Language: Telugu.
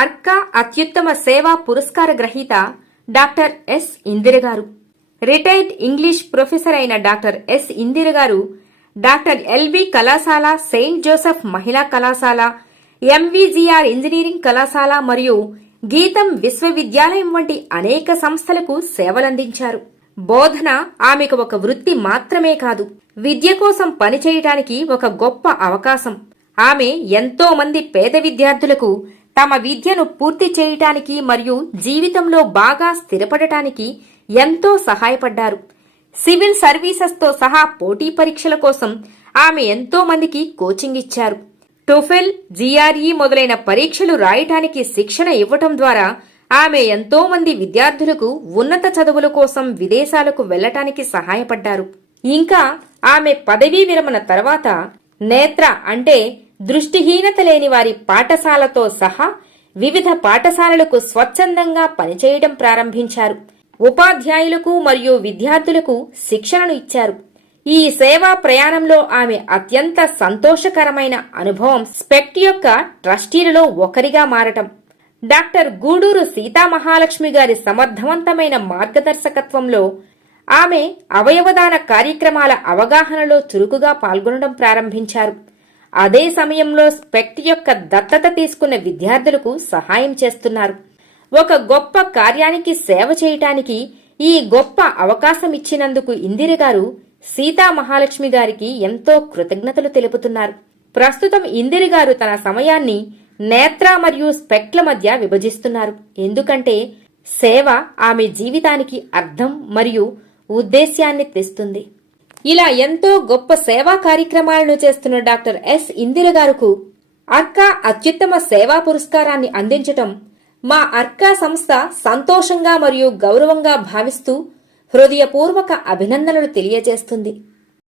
అర్కా అత్యుత్తమ సేవా పురస్కార గ్రహీత doctor S Indira garu. Retired English professor అయిన doctor S Indira garu doctor L కళాశాల సెయింట్ జోసెఫ్ మహిళా కళాశాల ఎంవిజిఆర్ ఇంజనీరింగ్ కళాశాల మరియు గీతం విశ్వవిద్యాలయం వంటి అనేక సంస్థలకు సేవలందించారు. బోధన ఆమెకు ఒక వృత్తి మాత్రమే కాదు విద్య కోసం పనిచేయటానికి ఒక గొప్ప అవకాశం. ఆమె ఎంతో మంది పేద విద్యార్థులకు తమ విద్యను పూర్తి చేయటానికి మరియు జీవితంలో బాగా స్థిరపడటానికి ఎంతో సహాయపడ్డారు. సివిల్ సర్వీసెస్తో సహా పోటీ పరీక్షల కోసం ఆమె ఎంతో మందికి కోచింగ్ ఇచ్చారు. టోఫెల్ జీఆర్ఈ మొదలైన పరీక్షలు రాయటానికి శిక్షణ ఇవ్వటం ద్వారా ఆమె ఎంతో మంది విద్యార్థులకు ఉన్నత చదువుల కోసం విదేశాలకు వెళ్ళటానికి సహాయపడ్డారు. ఇంకా ఆమె పదవీ విరమణ తర్వాత నేత్ర అంటే దృష్టిహీనత లేని వారి పాఠశాలతో సహా వివిధ పాఠశాలలకు స్వచ్ఛందంగా పనిచేయడం ప్రారంభించారు. ఉపాధ్యాయులకు మరియు విద్యార్థులకు శిక్షణను ఇచ్చారు. ఈ సేవా ప్రయాణంలో ఆమె అత్యంత సంతోషకరమైన అనుభవం స్పెక్ట్ యొక్క ట్రస్టీలలో ఒకరిగా మారటం. డాక్టర్ గూడూరు సీతామహాలక్ష్మి గారి సమర్థవంతమైన మార్గదర్శకత్వంలో ఆమె అవయవదాన కార్యక్రమాల అవగాహనలో చురుకుగా పాల్గొనడం ప్రారంభించారు. అదే సమయంలో స్పెక్ట్ యొక్క దత్తత తీసుకున్న విద్యార్థులకు సహాయం చేస్తున్నారు. ఒక గొప్ప కార్యానికి సేవ చేయటానికి ఈ గొప్ప అవకాశం ఇచ్చినందుకు ఇందిర గారు సీతా మహాలక్ష్మి గారికి ఎంతో కృతజ్ఞతలు తెలుపుతున్నారు. ప్రస్తుతం ఇందిర గారు తన సమయాన్ని నేత్ర మరియు స్పెక్ట్ల మధ్య విభజిస్తున్నారు. ఎందుకంటే సేవ ఆమె జీవితానికి అర్థం మరియు ఉద్దేశ్యాన్ని తెస్తుంది. ఇలా ఎంతో గొప్ప సేవా కార్యక్రమాలను చేస్తున్న డాక్టర్ ఎస్ ఇందిర గారుకు అర్కా అత్యుత్తమ సేవా పురస్కారాన్ని అందించటం మా అర్కా సంస్థ సంతోషంగా మరియు గౌరవంగా భావిస్తూ హృదయపూర్వక అభినందనలు తెలియజేస్తుంది.